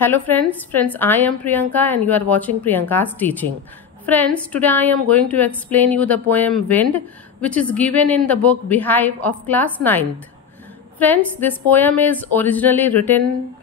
Hello friends, I am Priyanka and you are watching Priyanka's teaching. Friends, today I am going to explain you the poem Wind, which is given in the book Beehive of class 9th. Friends, this poem is originally written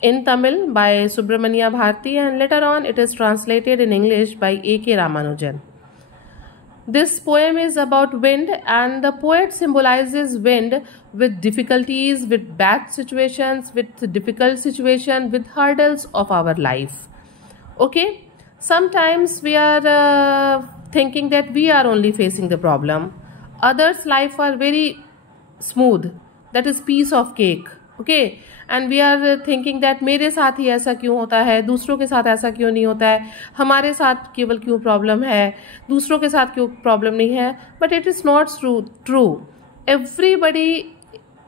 in Tamil by Subramania Bharti and later on it is translated in English by A.K. Ramanujan. This poem is about wind and the poet symbolizes wind with difficulties, with bad situations, with difficult situations, with hurdles of our life. Okay, sometimes we are thinking that we are only facing the problem. Others' life are very smooth, that is piece of cake. Okay, and we are thinking that मेरे साथ ही ऐसा क्यों होता है, दूसरों के साथ ऐसा क्यों नहीं होता है, हमारे साथ केवल क्यों प्रॉब्लम है, दूसरों के साथ क्यों प्रॉब्लम नहीं है. But it is not true. Everybody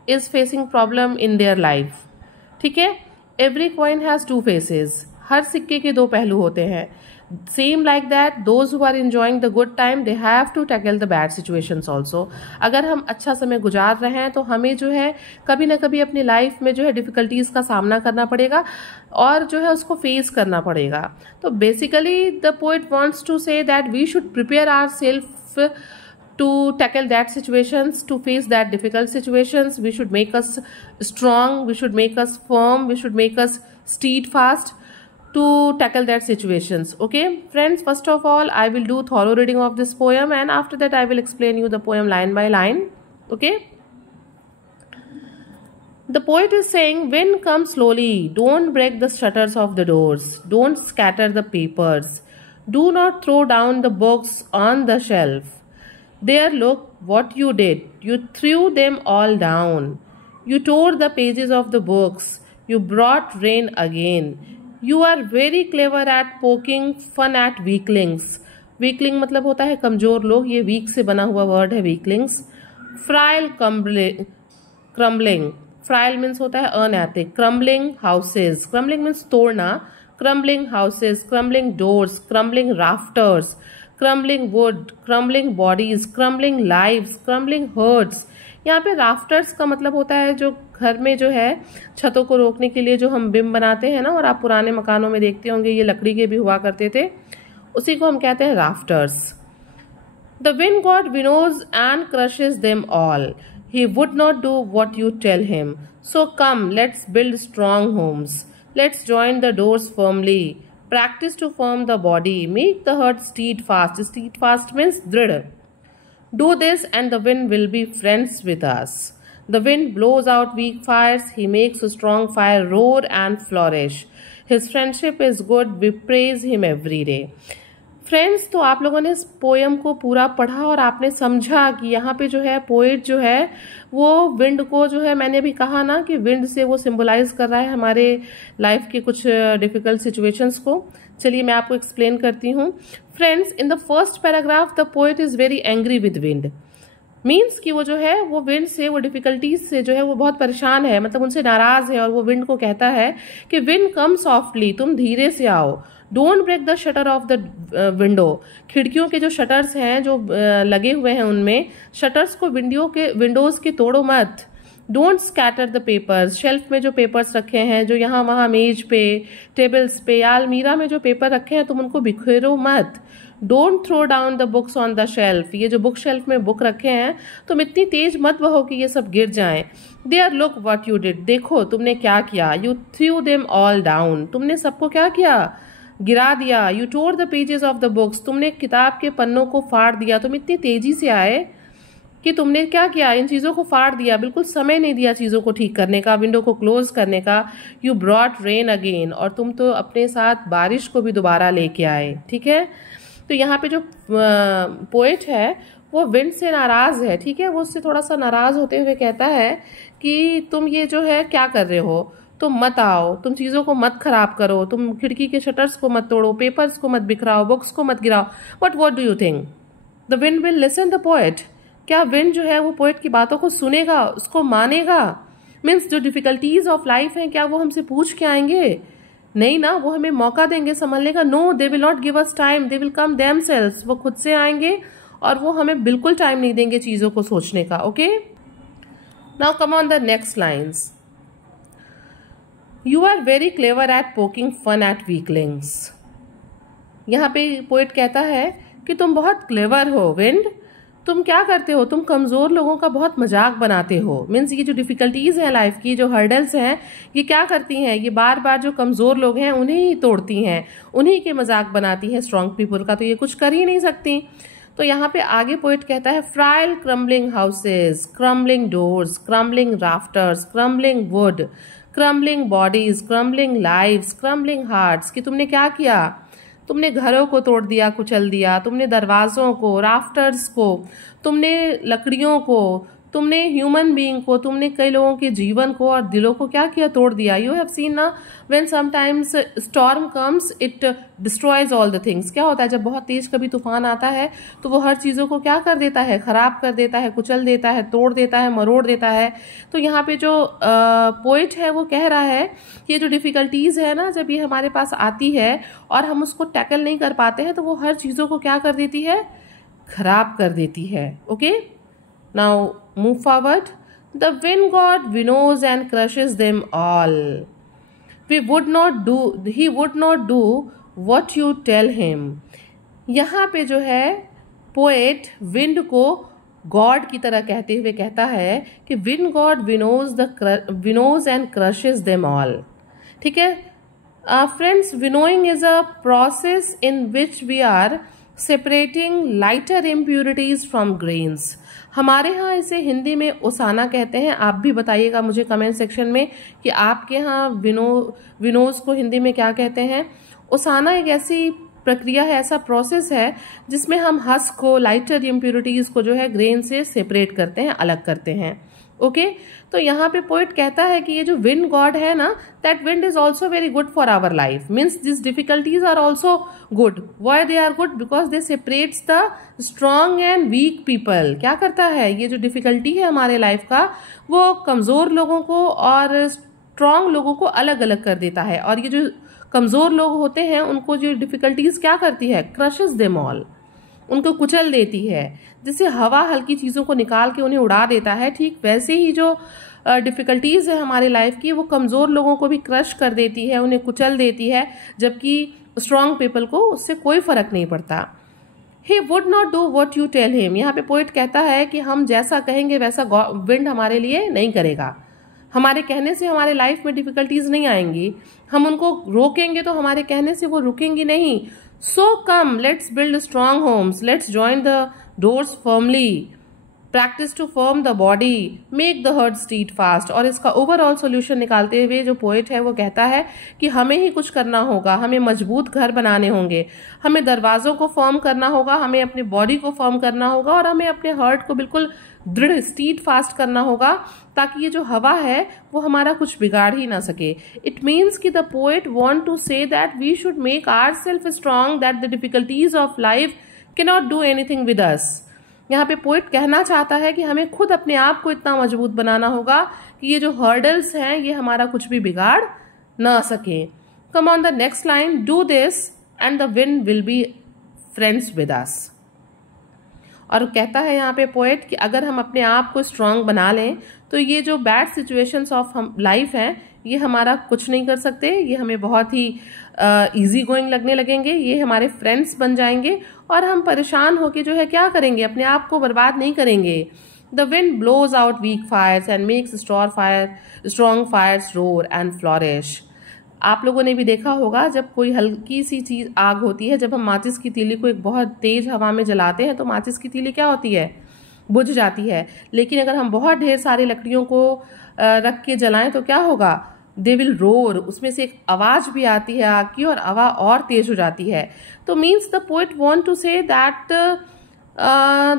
is facing problem in their life. ठीक है, every coin has two faces. हर सिक्के के दो पहलू होते हैं. Same like that those who are enjoying the good time they have to tackle the bad situations also. अगर हम अच्छा समय गुजार रहे हैं तो हमें जो है कभी ना कभी अपनी लाइफ में जो है डिफिकल्टीज का सामना करना पड़ेगा और जो है उसको फेस करना पड़ेगा. तो basically the poet wants to say that we should prepare our self to tackle that situations, to face that difficult situations. We should make us strong, we should make us firm, we should make us steadfast to tackle that situations. Okay friends, first of all I will do thorough reading of this poem and after that I will explain you the poem line by line. Okay, the poet is saying, wind comes slowly, don't break the shutters of the doors, don't scatter the papers, do not throw down the books on the shelf. There, look what you did. You threw them all down. You tore the pages of the books. You brought rain again. You are very clever at poking fun at weaklings. Weakling मतलब होता है कमजोर लोग. ये weak से बना हुआ word है weaklings. Frail crumbling. Frail means होता है अनैतिक. Crumbling houses. Crumbling means तोड़ना. Crumbling houses. Crumbling doors. Crumbling rafters. Crumbling wood, crumbling bodies, crumbling lives, crumbling hearts. यहाँ पे राफ्टर्स का मतलब होता है जो घर में जो है छतों को रोकने के लिए जो हम बिम बनाते हैं ना, और आप पुराने मकानों में देखते होंगे ये लकड़ी के भी हुआ करते थे, उसी को हम कहते हैं rafters. The wind god winnows and crushes them all. He would not do what you tell him. So come let's build strong homes. Let's join the doors firmly. Practice to form the body. Make the heart steadfast. Steadfast means drid. Do this and the wind will be friends with us. The wind blows out weak fires. He makes a strong fire roar and flourish. His friendship is good. We praise him every day. Friends, तो आप लोगों ने इस poem को पूरा पढ़ा और आपने समझा कि यहाँ पे जो है पोएट जो है वो विंड को जो है, मैंने भी कहा ना कि विंड से वो सिंबलाइज कर रहा है हमारे लाइफ के कुछ डिफिकल्ट सिचुएशंस को. चलिए मैं आपको एक्सप्लेन करती हूँ. Friends, in the first paragraph the poet is very angry with wind. Means कि वो जो है वो विंड से, वो डिफिकल्टीज से जो है वो बहुत परेशान है, मतलब उनसे नाराज है. और वो विंड को कहता है कि विंड कम सॉफ्टली, तुम धीरे से आओ. Don't break the shutter of the window. खिड़कियों के जो शटर्स हैं जो लगे हुए हैं उनमें शटर्स को विंडोज के तोड़ो मत. Don't scatter the papers. Shelf में जो पेपर्स रखे हैं, जो यहाँ वहाँ मेज पे, टेबल्स पे या अलमीरा में जो पेपर रखे हैं, तुम उनको बिखेरो मत. Don't throw down the books on the shelf. ये जो बुक शेल्फ में बुक रखे हैं तुम इतनी तेज मत बहो कि ये सब गिर जाएं. There, look what you did. देखो तुमने क्या किया. You threw them all down. तुमने सबको क्या किया, गिरा दिया. You tore the pages of the books. तुमने किताब के पन्नों को फाड़ दिया. तुम इतनी तेजी से आए कि तुमने क्या किया, इन चीज़ों को फाड़ दिया. बिल्कुल समय नहीं दिया चीज़ों को ठीक करने का, विंडो को क्लोज करने का. You brought rain again. और तुम तो अपने साथ बारिश को भी दोबारा लेके आए. ठीक है, तो यहाँ पे जो पोएट है वो विंड से नाराज है. ठीक है, वो उससे थोड़ा सा नाराज होते हुए कहता है कि तुम ये जो है क्या कर रहे हो, तुम मत आओ, तुम चीज़ों को मत खराब करो, तुम खिड़की के शटर्स को मत तोड़ो, पेपर्स को मत बिखराओ, बुक्स को मत गिराओ. But what do you think, the wind will listen the poet. क्या विंड जो है वो पोएट की बातों को सुनेगा, उसको मानेगा? मीन्स जो डिफिकल्टीज ऑफ लाइफ हैं क्या वो हमसे पूछ के आएंगे? नहीं ना, वो हमें मौका देंगे संभलने का. No, they will not give us time, they will come themselves. वो खुद से आएंगे और वो हमें बिल्कुल टाइम नहीं देंगे चीज़ों को सोचने का. Okay, now come on the next lines. You are very clever at poking fun at weaklings. यहाँ पे पोएट कहता है कि तुम बहुत क्लेवर हो विंड, तुम क्या करते हो, तुम कमज़ोर लोगों का बहुत मजाक बनाते हो। मीन्स ये जो डिफ़िकल्टीज़ हैं लाइफ की, जो हर्डल्स हैं, ये क्या करती हैं, ये बार बार जो कमज़ोर लोग हैं उन्हें ही तोड़ती हैं, उन्हीं के मजाक बनाती हैं। स्ट्रॉन्ग पीपल का तो ये कुछ कर ही नहीं सकती। तो यहाँ पे आगे पोएट कहता है frail crumbling houses, crumbling doors, crumbling rafters, crumbling wood, crumbling bodies, crumbling lives, crumbling hearts, कि तुमने क्या किया, तुमने घरों को तोड़ दिया, कुचल दिया, तुमने दरवाज़ों को, राफ्टर्स को, तुमने लकड़ियों को, तुमने ह्यूमन बीइंग को, तुमने कई लोगों के जीवन को और दिलों को क्या किया, तोड़ दिया। यू हैव सीन ना when sometimes storm comes it destroys all the things. क्या होता है जब बहुत तेज कभी तूफान आता है तो वो हर चीज़ों को क्या कर देता है, खराब कर देता है, कुचल देता है, तोड़ देता है, मरोड़ देता है। तो यहाँ पे जो पोइट है वो कह रहा है कि ये जो डिफ़िकल्टीज़ है ना, जब ये हमारे पास आती है और हम उसको टैकल नहीं कर पाते हैं तो वो हर चीज़ों को क्या कर देती है, खराब कर देती है। Okay, now move forward. The wind god winnows and crushes them all. He would not do what you tell him. यहाँ पे जो है पोएट विंड को गॉड की तरह कहते हुए कहता है कि wind god winnows and crushes them all. ठीक है friends, winnowing is a process in which we are separating lighter impurities from grains. हमारे यहाँ इसे हिंदी में ओसाना कहते हैं। आप भी बताइएगा मुझे कमेंट सेक्शन में कि आपके यहाँ विनोज को हिंदी में क्या कहते हैं। ओसाना एक ऐसी प्रक्रिया है, ऐसा प्रोसेस है जिसमें हम हस्क को, लाइटर इम्प्यूरिटीज को जो है ग्रेन से सेपरेट करते हैं, अलग करते हैं। ओके तो यहाँ पे पोइट कहता है कि ये जो विंड गॉड है ना, that wind is also very good for our life. Means this difficulties are also good. Why they are good? Because they separates the strong and weak people. क्या करता है, ये जो डिफिकल्टी है हमारे लाइफ का, वो कमजोर लोगों को और स्ट्रॉन्ग लोगों को अलग अलग कर देता है। और ये जो कमजोर लोग होते हैं उनको जो डिफिकल्टीज क्या करती है, क्रशेस देम ऑल, उनको कुचल देती है। जैसे हवा हल्की चीज़ों को निकाल के उन्हें उड़ा देता है, ठीक वैसे ही जो डिफ़िकल्टीज़ है हमारे लाइफ की, वो कमज़ोर लोगों को भी क्रश कर देती है, उन्हें कुचल देती है, जबकि स्ट्रॉन्ग पीपल को उससे कोई फ़र्क नहीं पड़ता। He would not do what you tell him. यहाँ पे पोइट कहता है कि हम जैसा कहेंगे वैसा विंड हमारे लिए नहीं करेगा। हमारे कहने से हमारे लाइफ में डिफ़िकल्टीज़ नहीं आएंगी, हम उनको रोकेंगे तो हमारे कहने से वो रुकेंगी नहीं। So come, let's build strong homes. Let's join the doors firmly. Practice to firm the body. Make the heart stead fast. और इसका ओवरऑल सोल्यूशन निकालते हुए जो पोएट है वो कहता है कि हमें ही कुछ करना होगा, हमें मजबूत घर बनाने होंगे, हमें दरवाज़ों को फर्म करना होगा, हमें अपनी बॉडी को फर्म करना होगा और हमें अपने हार्ट को बिल्कुल दृढ़ स्टीड फास्ट करना होगा, ताकि ये जो हवा है वो हमारा कुछ बिगाड़ ही ना सके। इट मीन्स कि the poet want to say that we should make our self strong, that the difficulties of life can not do anything with us. यहाँ पे पोएट कहना चाहता है कि हमें खुद अपने आप को इतना मजबूत बनाना होगा कि ये जो हर्डल्स हैं ये हमारा कुछ भी बिगाड़ ना सके। कम on the next line, do this and the wind will be friends with us. और कहता है यहाँ पे पोएट कि अगर हम अपने आप को स्ट्रांग बना लें तो ये जो बैड सिचुएशंस ऑफ हम लाइफ हैं ये हमारा कुछ नहीं कर सकते, ये हमें बहुत ही इजी गोइंग लगने लगेंगे, ये हमारे फ्रेंड्स बन जाएंगे और हम परेशान होके जो है क्या करेंगे, अपने आप को बर्बाद नहीं करेंगे। The wind blows out weak fires and makes strong fires roar and flourish. आप लोगों ने भी देखा होगा जब कोई हल्की सी चीज़ आग होती है, जब हम माचिस की तीली को एक बहुत तेज हवा में जलाते हैं तो माचिस की तीली क्या होती है, बुझ जाती है। लेकिन अगर हम बहुत ढेर सारी लकड़ियों को रख के जलाएं तो क्या होगा, दे विल रोर, उसमें से एक आवाज भी आती है आग की और हवा और तेज हो जाती है। तो means the poet want to say that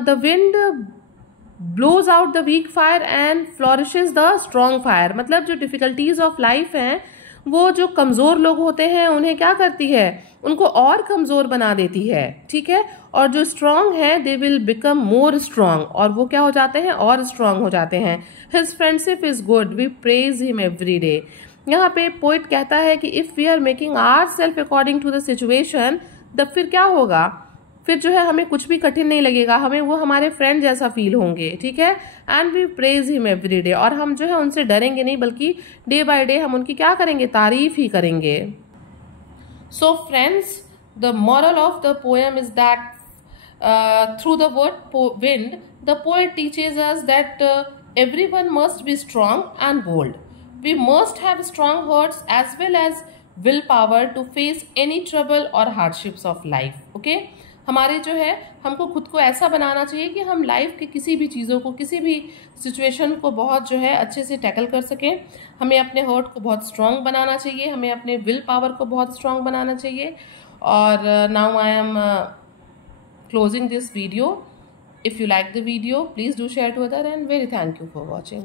the wind blows out the weak fire and flourishes the strong fire. मतलब जो डिफिकल्टीज ऑफ लाइफ हैं वो जो कमजोर लोग होते हैं उन्हें क्या करती है, उनको और कमजोर बना देती है, ठीक है। और जो स्ट्रांग है they will become more strong, और वो क्या हो जाते हैं, और स्ट्रांग हो जाते हैं। His friendship is good, we praise him every day. यहाँ पे पोइट कहता है कि if we are making our self according to the situation, तब फिर क्या होगा, फिर जो है हमें कुछ भी कठिन नहीं लगेगा, हमें वो हमारे फ्रेंड जैसा फील होंगे, ठीक है। And we praise him every day, और हम जो है उनसे डरेंगे नहीं, बल्कि डे बाय डे हम उनकी क्या करेंगे, तारीफ ही करेंगे। So friends, the moral of the poem is that through the word wind, the poet teaches us that everyone must be strong and bold. We must have strong hearts as well as willpower to face any trouble or hardships of life. Okay? हमारे जो है हमको खुद को ऐसा बनाना चाहिए कि हम लाइफ के किसी भी चीज़ों को, किसी भी सिचुएशन को बहुत जो है अच्छे से टैकल कर सकें। हमें अपने हर्ट को बहुत स्ट्रांग बनाना चाहिए, हमें अपने विल पावर को बहुत स्ट्रांग बनाना चाहिए। और now I am closing this video. If you like the video, please do share to others, and very thank you for watching.